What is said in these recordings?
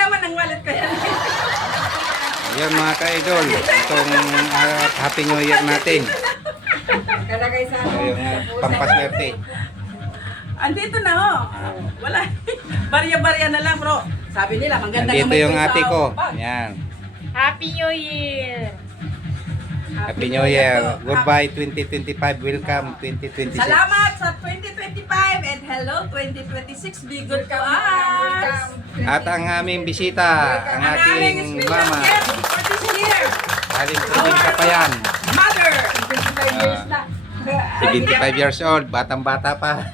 naman ang wallet ko yan. Ayan mga ka-idol, itong Happy New Year natin. Kalagay sa So, yung pampaswerte. Andito na ho. Wala. Barya-barya na lang bro. Sabi nila, maganda Nandito may yung pulsa ate ko. bag. Ayan. Happy New Year! Happy New Year. Goodbye 2025. Welcome 2026. Salamat sa 2025 and hello 2026. Be good to us. At ang aming bisita, ang Ang aming ating special mama, guest for this year. Aling Provincia pa yan. Mother. 25 years na. 75 years old, batang-bata pa.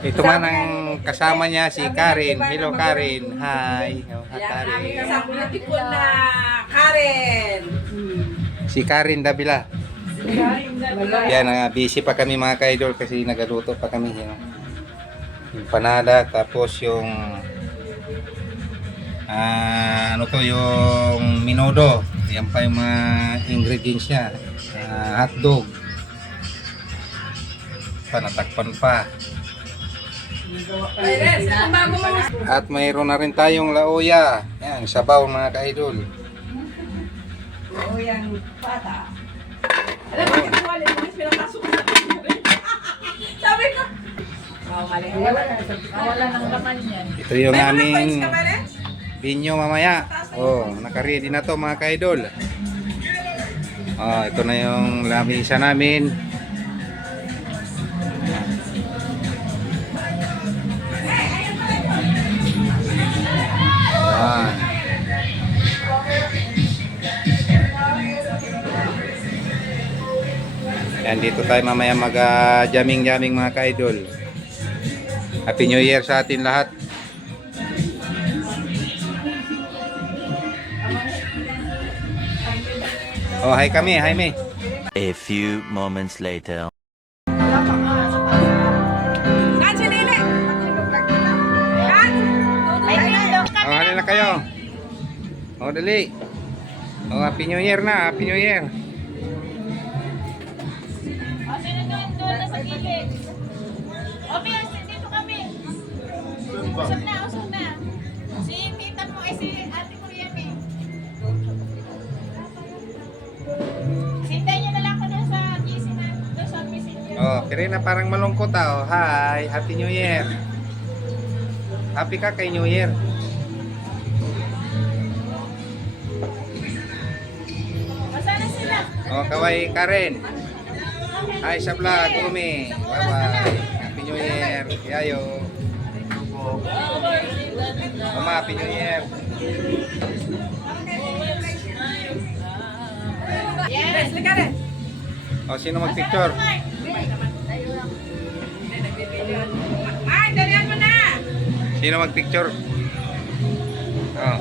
Ito man ang kasama niya, si Karen. Hello Karen. Hi. Oh, hi, Yan ang aming Karen. kasama beautiful na Karen. Si Karen Davila. Yan, busy pa kami mga ka-idol kasi nagaluto pa kami. Yung panada, tapos yung ano to, yung minodo. Yan pa yung mga ingredients niya. Hotdog. Panatakpan pa. Ay, Ren, ang bago mo. At mayroon na rin tayong lauya. Yan, sabaw mga ka-idol. Oo, yung bata. Alam mo, yung wallet mo, pinapasok na. Sabi ko. Oh, mali. Wala nang laman yan. Ito yung May mga coins aming ka ba, Ren? binyo mamaya. Oh, naka-ready na to mga ka-idol. Oh, ito na yung lamisa namin. Yan. Yan, dito tayo mamaya mag-jamming-jamming mga ka-idol. Happy New Year sa atin lahat. Oh, hi kami, hi me. A few moments later. Saan si Lili? Saan? May pindong Oh, kami. halina kayo. Oh, dali. Oh, Happy New Year na, Happy New Year. O, sino doon na sa gilid? O, Bias, dito kami. Usap na, usap na. Si tita mo, ay si ate mo yan eh. Sintay niyo na lang ko doon sa GC na, doon sa messenger. Oh, pero na parang malungkot ah. Oh, hi, Happy New Year. Happy ka kay New Year. O, sana sila. Oh, kaway Karen. Hi sa vlog, Umi. Bye-bye. Happy New Year. Yayo. Mama, Happy New Year. Ren, lika Ren. Oh, sino mag-picture? Ay, dalihan mo na. Sino mag-picture? Oh.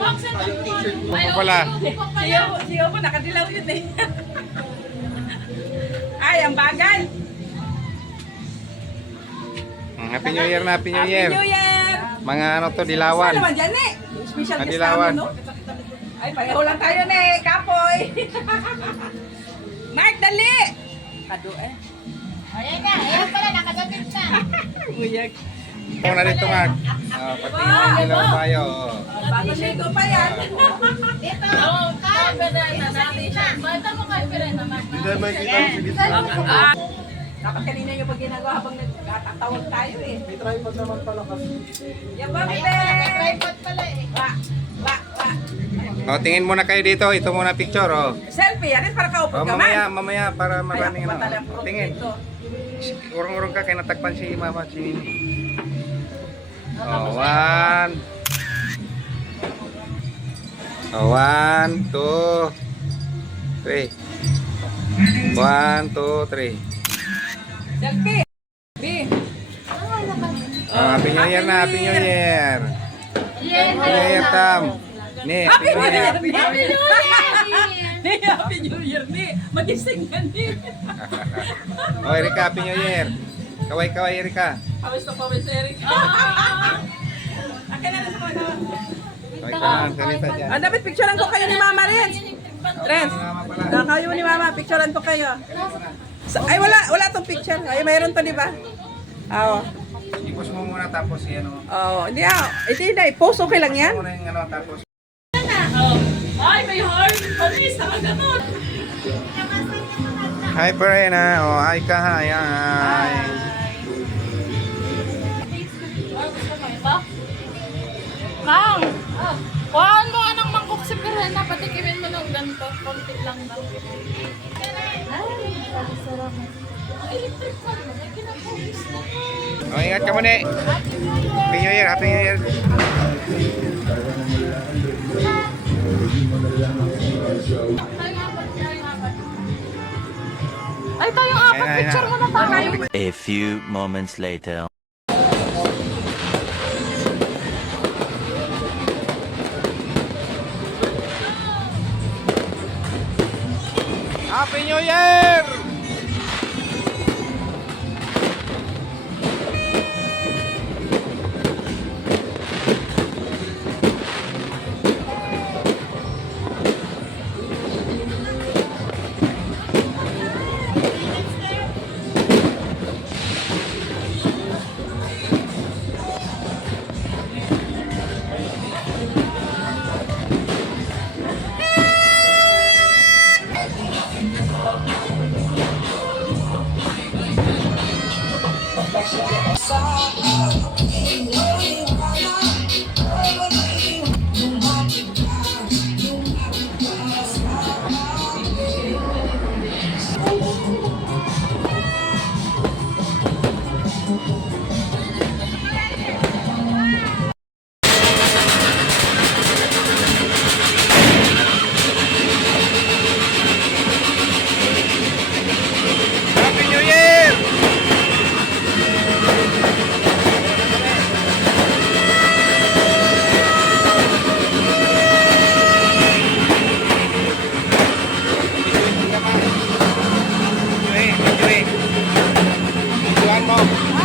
Ano pala? Siyo mo, nakadilaw yun eh. Ay, ang bagal. Happy New Year na, Happy New Happy Year. New Year. Mga ano to, Saan dilawan. naman dyan eh? Special guest Dilawan. namin, no? Ay, pareho lang tayo na eh, kapoy. Mark, dali! Kado eh. Ayan na, ayan pala, nakadating na. Buyag. Ito na dito, Mark. Oh, pati yung dilaw tayo. Oh. Bago ligo pa yan. Dito. Oo, camera na natin siya. Bata mo camera naman. Ah, dapat kanina yung pag ginagawa habang nagtatawag tayo eh. May tripod naman pala kasi. Yan ba, Ayun, bebe? naka-tripod pala eh. Wa. Oh, tingin muna kayo dito. Ito muna picture, oh. Selfie, yan para kaupot Oh, ka mamaya, man. mamaya para maraming Ay, ako ano. patalang pro Tingin. dito. Urong-urong ka, kaya natakpan si Mama, si Mimi. Oh, one. Oh, 1, 2, 3. 1, 2, 3. Selfie. B. Oh, Happy New Year na, Happy New Year. Happy New Year, Tam. Ni, Happy New Year. Happy New Year! Happy New Year ni. Magising ka ni. Oh, Erika, Happy New Year. Kaway-kaway, Erika. Pawis na pawis, Eric. Akin na sa mga. Kaway ka na, salita dyan. Ah, dapat picturean ko kayo ni Mama Renz. Renz, kayo ni Mama, picturean ko kayo. Ay, wala tong picture. Ay, mayroon to, di ba? Oo. i-post mo muna tapos yan o. Oh, hindi na, i-post okay lang yan. Muna yung ano tapos. Ay, may heart. Please, nakaganon. Hi Perena, oh hi ka, hi. Kang, kuhaan mo anong mangkok si Perena, patikimin mo ng ganito, konti lang daw. Ay, sarap. Electric fan mo, may kinapugis na to. Oh, ingat ka muna. Happy New Year, Happy New Year. Ay, tayong apat, Ayan, picture ayan. mo na tayo. A few moments later. Happy New Year! Happy New Year! Enjoy. Enjoy mo.